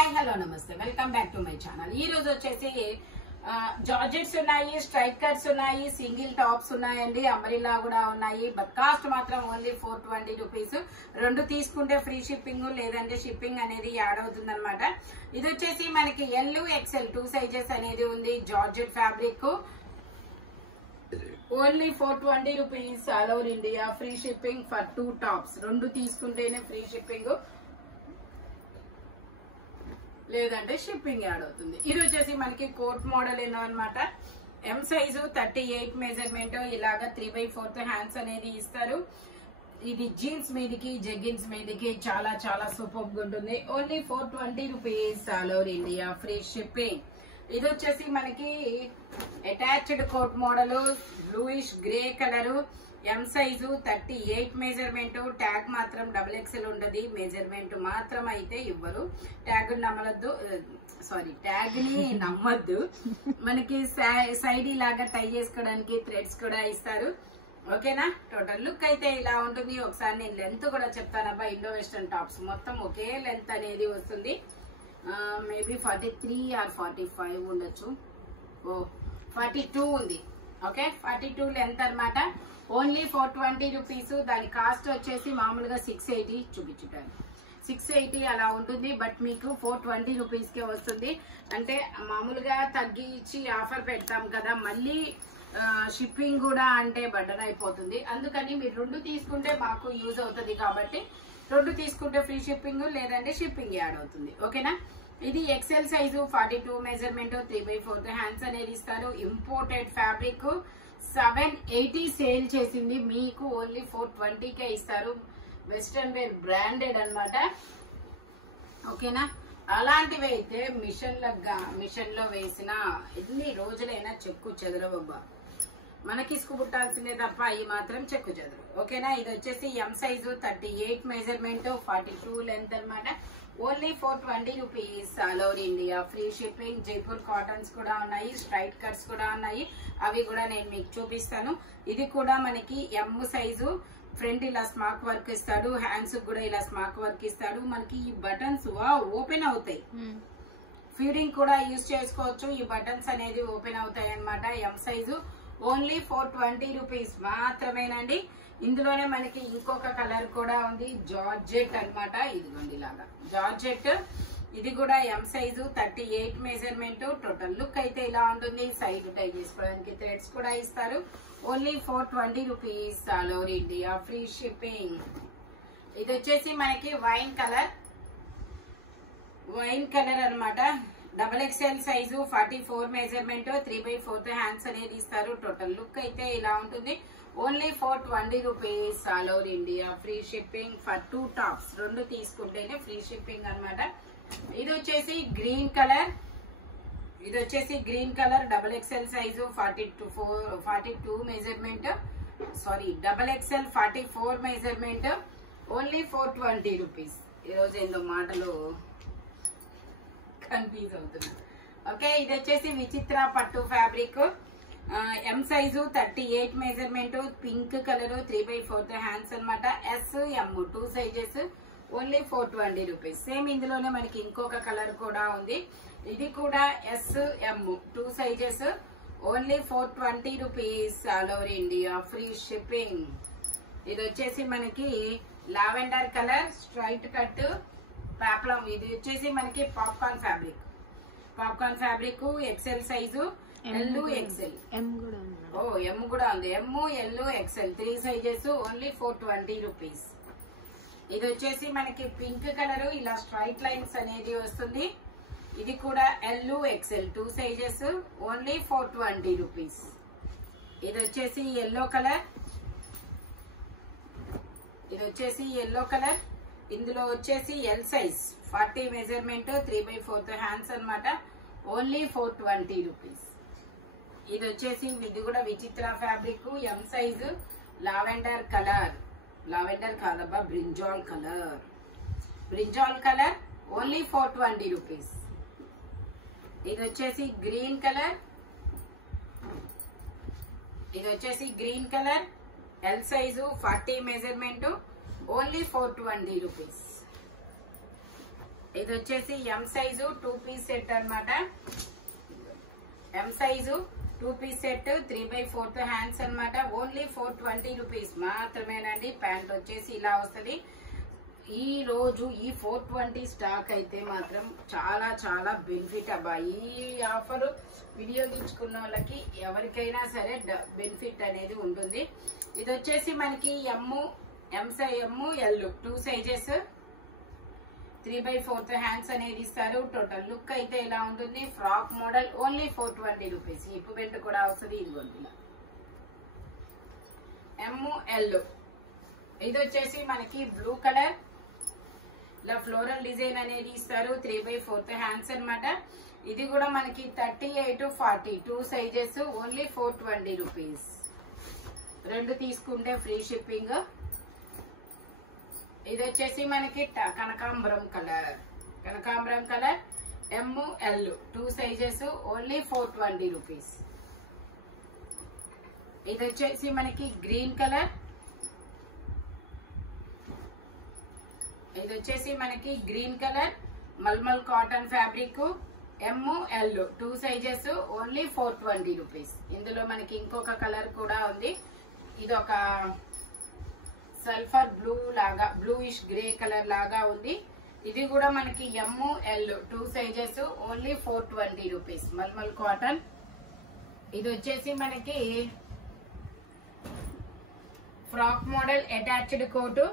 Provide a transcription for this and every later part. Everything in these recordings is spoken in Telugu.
హాయ్ హలో నమస్తే welcome back to my channel. ఈ రోజు వచ్చేసి జార్జెట్స్ ఉన్నాయి, స్ట్రైట్ కట్స్ ఉన్నాయి, సింగిల్ టాప్స్ ఉన్నాయండి, అంబ్రెల్లా కూడా ఉన్నాయి. బట్ కాస్ట్ మాత్రం ఓన్లీ 420 రూపీస్. రెండు తీసుకుంటే ఫ్రీ షిప్పింగ్, లేదంటే షిప్పింగ్ అనేది యాడ్ అవుతుంది అనమాట. ఇది వచ్చేసి మనకి ఎల్ ఎక్స్ఎల్ 2 సైజెస్ అనేది ఉంది. Georgette fabric only 420 rupees. All over India free shipping for 2 tops. రెండు తీసుకుంటేనే ఫ్రీ షిప్పింగ్, లేదంటే షిప్పింగ్ యాడ్ అవుతుంది. ఇది వచ్చేసి మనకి కోట్ మోడల్ ఏదో అనమాట. ఎం సైజు 38 మెజర్మెంట్, ఇలాగా 3/4 హ్యాండ్స్ అనేది ఇస్తారు. ఇది జీన్స్ మీదకి జెగ్గిన్స్ మీదకి చాలా చాలా సూపర్ గా ఉంటుంది. Only 420 rupees. All over India free shipping. ఇది వచ్చేసి మనకి attached coat model, bluish grey colour, M size 38 measurement. Tag మాత్రం XXL ఉండదు, మెజర్మెంట్ మాత్రం అయితే ఇవ్వరు. ట్యాగ్ నమ్మలద్దు, సారీ ట్యాగ్ ని నమ్మద్దు. మనకి సైడ్ ఇలాగా టై చేసుకోవడానికి థ్రెడ్స్ కూడా ఇస్తారు. ఓకేనా. టోటల్ లుక్ అయితే ఇలా ఉంటుంది. ఒకసారి నేను లెంత్ కూడా చెప్తానబ్బా. ఇండో వెస్టర్న్ టాప్స్ మొత్తం ఒకే లెంత్ అనేది వస్తుంది. మేబీ 43 ఆర్ 45 ఉండొచ్చు. 42 ఉంది. ఓకే, 42 లెంత్ అనమాట. Only 420 rupees. దాని కాస్ట్ వచ్చేసి మామూలుగా 680 చూపించుంటాను. 680 అలా ఉంటుంది. బట్ మీకు 420 రూపీస్ కే వస్తుంది. అంటే మామూలుగా తగ్గించి ఆఫర్ పెడతాం కదా, మళ్ళీ షిప్పింగ్ కూడా అంటే బర్డన్ అయిపోతుంది. అందుకని మీరు రెండు తీసుకుంటే మాకు యూజ్ అవుతుంది. కాబట్టి రెండు తీసుకుంటే ఫ్రీ షిప్పింగ్, లేదంటే షిప్పింగ్ యాడ్ అవుతుంది. ఓకేనా. ఇది ఎక్సెల్ సైజు 42 మెజర్మెంట్, 3/4 హ్యాండ్స్ అనేది ఇస్తారు. ఇంపోర్టెడ్ ఫ్యాబ్రిక్ 780 సేల్ చేసింది, మీకు ఓన్లీ 420 కే ఇస్తారు. వెస్టర్న్ వేర్ బ్రాండెడ్ అనమాట. ఓకేనా. అలాంటివి అయితే మిషన్ లో వేసిన ఎన్ని రోజులైనా చెక్కు చెదరవబ్బా. మనకి ఇసుకు పుట్టాల్సిందే తప్ప అవి మాత్రం చెక్కు చెదరు. ఓకేనా. ఇది వచ్చేసి ఎం సైజు 38 మెజర్మెంట్, 42 లెంత్ అనమాట. Only 420 rupees. All over India free shipping. Jaipur cottons కూడా ఉన్నాయి, స్ట్రైట్ కట్స్ కూడా ఉన్నాయి. అవి కూడా నేను మీకు చూపిస్తాను. ఇది కూడా మనకి ఎం సైజు. ఫ్రంట్ ఇలా స్మాక్ వర్క్ ఇస్తాడు, హ్యాండ్స్ కూడా ఇలా స్మాక్ వర్క్ ఇస్తాడు. మనకి ఈ బటన్స్ ఓపెన్ అవుతాయి, ఫీడింగ్ కూడా యూజ్ చేసుకోవచ్చు. ఈ బటన్స్ అనేది ఓపెన్ అవుతాయి అనమాట. ఎం సైజు ఓన్లీ 420 రూపీస్ మాత్రమేనండి. ఇందులోనే మనకి ఇంకొక కలర్ కూడా ఉంది, జార్జెట్ అనమాట. ఇదిగోండి ఇలాగా జార్జెట్. ఇది కూడా ఎం సైజు 38 మెజర్మెంట్. టోటల్ లుక్ అయితే ఇలా ఉంటుంది. సైడ్ టై చేసుకోవడానికి థ్రెడ్స్ కూడా ఇస్తారు. Only 420 rupees. All over India free shipping. ఇది వచ్చేసి మనకి వైన్ కలర్ అనమాట. XXL సైజు 44 మెజర్మెంట్, 3/4 హ్యాండ్స్ అనేది ఇస్తారు. టోటల్ లుక్ అయితే ఇలా ఉంటుంది. Only 420 rupees. All over India free shipping for 2 tops. రెండు తీసుకుంటేనే ఫ్రీ షిప్పింగ్ అనమాట. ఇది వచ్చేసి green colour. XXL size 42 measurement, sorry XXL 44 measurement. Only 420 rupees. ఈరోజు ఏందో మాటలు కన్ఫ్యూజ్ అవుతున్నా. ఓకే. ఇది వచ్చేసి విచిత్ర పట్టు fabric. M size 38 measurement, pink colour, 3/4 hands అనమాట. S M 2 sizes. Only 420 rupees. Same ఇందులోనే మనకి ఇంకొక కలర్ కూడా ఉంది. ఇది కూడా S M 2 sizes. Only 420 rupees. All over India free shipping. ఇది వచ్చేసి మనకి lavender colour, straight cut, peplum. ఇది వచ్చేసి మనకి popcorn fabric. XL size, L XL, M కూడా ఉంది. M L XL 3 sizes. Only 420 rupees. ఇది వచ్చేసి మనకి పింక్ కలర్, ఇలా స్ట్రైట్ లైన్స్ అనేది వస్తుంది. ఇది కూడా L XL 2 sizes. Only 420 rupees. ఇది వచ్చేసి ఎల్లో కలర్. ఇందులో వచ్చేసి ఎల్ సైజ్ 40 మెజర్మెంట్, 3/4 హ్యాండ్స్ అనమాట. Only 420 rupees. ఇది వచ్చేసి ఇది కూడా విచిత్ర ఫ్యాబ్రిక్. ఎం సైజు, లావెండర్ కాదబ్బా, బ్రింజాల్ కలర్. Only 420 rupees. ఇది వచ్చేసి green colour. L size 40 measurement. Only 420 rupees. ఇది వచ్చేసి ఎం సైజు 2 పీస్ సెట్ అన్నమాట. ఎం సైజు 2 పీస్ సెట్ 3/4 హ్యాండ్స్ అన్నమాట. ఓన్లీ 420 రూపీస్ మాత్రమేనండి. ప్యాంట్ వచ్చేసి ఇలా వస్తుంది. ఈ రోజు ఈ 420 స్టాక్ అయితే మాత్రం చాలా చాలా బెనిఫిట్ అబ్బా. ఈ ఆఫర్ వినియోగించుకున్న వాళ్ళకి ఎవరికైనా సరే బెనిఫిట్ అనేది ఉంటుంది. ఇది వచ్చేసి మనకి ఎల్ 2 సైజెస్ 3/4 హ్యాండ్స్ అనేది ఇస్తారు. టోటల్ లుక్ అయితే ఇలా ఉంటుంది. Frock model only 420 rupees. Hip belt కూడా వస్తుంది. ఇదిగోండి ML. ఇది వచ్చేసి మనకి బ్లూ కలర్ ఇలా ఫ్లోరల్ డిజైన్ అనేది ఇస్తారు. 3/4 హ్యాండ్స్ అన్నమాట. ఇది కూడా మనకి 38, 40 2 సైజెస్ ఓన్లీ 420 రూపీస్. 2 తీసుకుంటే ఫ్రీ షిప్పింగ్. ఇది వచ్చేసి మనకి కనకాంబరం colour ML 2 sizes only 420 rupees. ఇది వచ్చేసి మనకి గ్రీన్ కలర్. ఇది వచ్చేసి మనకి గ్రీన్ కలర్ మల్మల్ cotton fabric ML 2 sizes only 420 rupees. ఇందులో మనకి ఇంకొక కలర్ కూడా ఉంది. ఇది ఒక సల్ఫర్ బ్లూ లాగా బ్లూయిష్ గ్రే కలర్ లాగా ఉంది. ఇది కూడా మనకి ML 2 సైజెస్ ఓన్లీ 420 రూపీస్. మల్మల్ కాటన్. ఇది వచ్చేసి మనకి frock model attached coat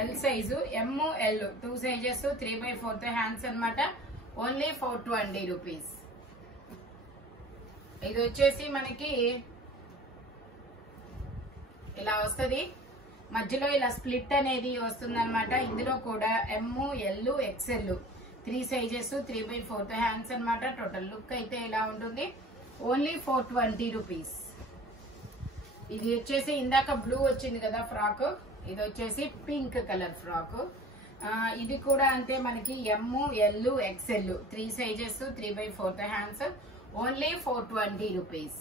L size ML 2 sizes 3/4 hands అన్నమాట. Only 420 rupees. ఇది వచ్చేసి మనకి ఇలా వస్తుంది. మధ్యలో ఇలా స్ప్లిట్ అనేది వస్తుంది అనమాట. ఇందులో కూడా ML XL 3 సైజెస్ 3/4 హ్యాండ్స్ అన్నమాట. టోటల్ లుక్ అయితే ఇలా ఉంటుంది. Only 420 rupees. ఇది వచ్చేసి ఇందాక బ్లూ వచ్చింది కదా ఫ్రాక్. ఇది వచ్చేసి పింక్ కలర్ ఫ్రాక్. ఇది కూడా అంతే మనకి ML XL 3 sizes 3/4 hands only 420 rupees.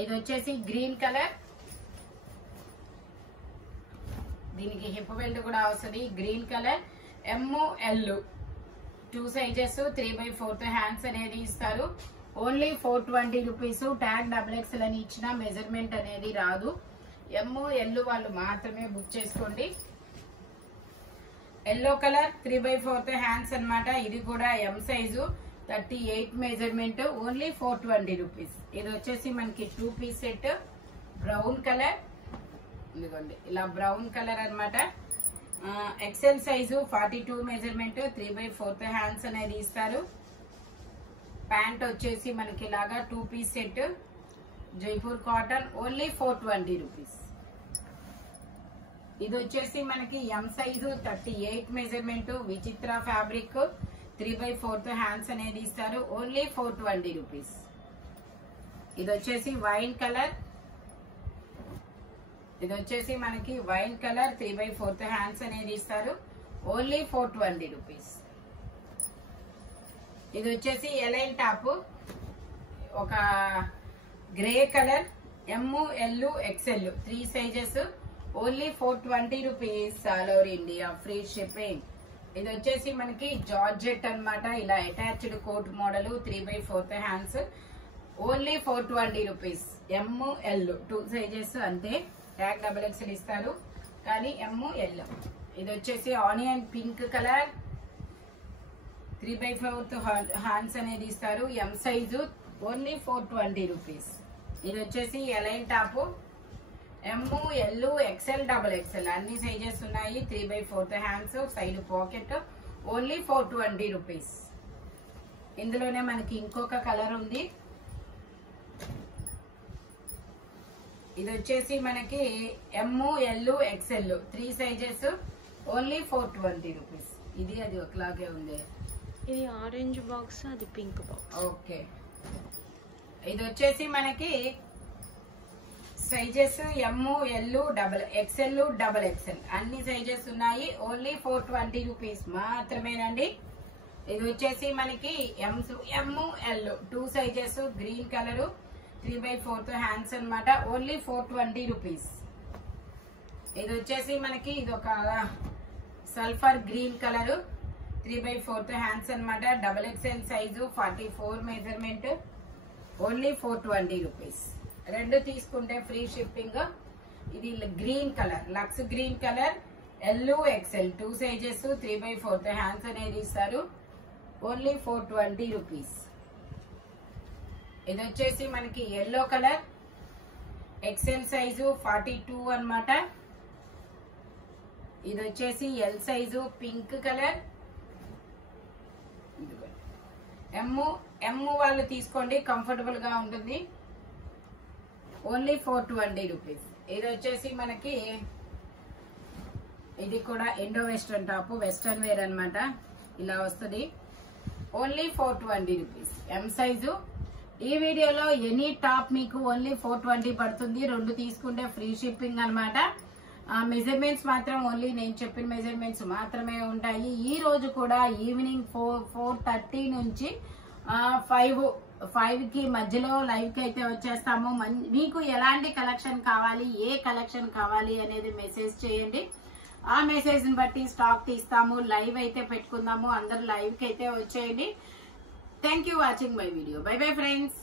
ఇది వచ్చేసి గ్రీన్ కలర్. దీనికి హిప్ బెల్ట్ కూడా వస్తుంది. Green colour ML 2 sizes 3/4 hands అనేది ఇస్తారు. Only 420 rupees. ట్యాగ్ XXL అని ఇచ్చిన మెజర్మెంట్ అనేది రాదు. ML వాళ్ళు మాత్రమే బుక్ చేసుకోండి. ఎల్లో కలర్ 3/4 హ్యాండ్స్ అన్నమాట. ఇది కూడా M size 38 measurement only 420 rupees. ఇది వచ్చేసి మనకి 2 పీస్ సెట్ బ్రౌన్ కలర్. ఇదిగోండి ఇలా బ్రౌన్ కలర్ అన్నమాట. XL సైజు 42 మెజర్మెంట్ 3/4 హ్యాండ్స్ అనేది ఇస్తారు. ప్యాంట్ వచ్చేసి మనకి ఇలాగా 2 piece set Jaipur cotton only 420 rupees. ఇది వచ్చేసి మనకి M సైజు 38 మెజర్మెంట్ విచిత్ర ఫ్యాబ్రిక్ 3/4 హ్యాండ్స్ అనేది ఇస్తారు. Only 420 rupees. ఇది వచ్చేసి వైన్ కలర్. ఇది వచ్చేసి మనకి వైన్ కలర్ 3/4 హ్యాండ్స్ అనేది ఇస్తారు. Only 420 rupees. ఇది వచ్చేసి ఎలైన్ టాప్ ఒక grey colour ML XL 3 sizes only 420 rupees. All over India free shipping. ఇది వచ్చేసి మనకి జార్జెట్ అన్నమాట. ఇలా attached coat model 3/4 hands only 420 rupees. ML 2 sizes అంతే. ట్యాగ్ XXL ఇస్తారు కానీ ML. ఇది వచ్చేసి ఆనియన్ పింక్ కలర్ 3/4 హ్యాండ్స్ అనేది ఇస్తారు. M size only 420 rupees. ఇది వచ్చేసి A line top ML XL XXL అన్ని సైజెస్ ఉన్నాయి. 3/4 hands side pocket only 420 rupees. ఇందులోనే మనకి ఇంకొక కలర్ ఉంది. ఇది వచ్చేసి మనకి ML XL 3 sizes only 420 rupees. ఇది అది ఒకలాగే ఉంది. ఇది ఆరెంజ్ బాక్స్, అది పింక్ బాక్స్. ఓకే. ఇది వచ్చేసి మనకి సైజెస్ ML XL XXL అన్ని సైజెస్ ఉన్నాయి. ఓన్లీ 420 రూపీస్ మాత్రమేనండి. ఇది వచ్చేసి మనకి ML 2 sizes green colour 3/4 hands అన్నమాట. Only 420 rupees. ఇది వచ్చేసి మనకి ఇది ఒక సల్ఫర్ గ్రీన్ కలర్ 3/4 హ్యాండ్స్ అన్నమాట. Double XL size 44 measurement. Only 420 rupees. రెండు తీసుకుంటే ఫ్రీ షిప్పింగ్. ఇది గ్రీన్ కలర్, లక్స్ green colour, L XL 2 sizes 3/4 hands అనేది ఇస్తారు. Only 420 rupees. ఇది వచ్చేసి మనకి ఎల్లో కలర్, ఎక్స్ఎల్ సైజు 42 అన్నమాట. ఇది వచ్చేసి ఎల్ సైజు పింక్ కలర్. ఎమ్ వాళ్ళు తీసుకోండి, కంఫర్టబుల్ గా ఉంటుంది. Only 420 rupees. ఇది వచ్చేసి మనకి ఇది కూడా Indo western top, western wear అన్నమాట. ఇలా వస్తుంది. Only 420 rupees. M size. ఈ వీడియోలో ఎనీ టాప్ మీకు ఓన్లీ 420 పడుతుంది. రెండు తీసుకుంటే ఫ్రీ షిప్పింగ్ అన్నమాట. మెజర్మెంట్స్ మాత్రం ఓన్లీ నేను చెప్పిన మెజర్మెంట్స్ మాత్రమే ఉంటాయి. ఈ రోజు కూడా ఈవినింగ్ 4:30 నుంచి 5 కి మధ్యలో లైవ్ కి అయితే వచ్చేస్తాము. మీకు ఎలాంటి కలెక్షన్ కావాలి, ఏ కలెక్షన్ కావాలి అనేది మెసేజ్ చేయండి. ఆ మెసేజ్ ని బట్టి స్టాక్ తీస్తాము. లైవ్ అయితే పెట్టుకుందాము. అందరు లైవ్ కి అయితే వచ్చేయండి. Thank you watching my video. By bye friends.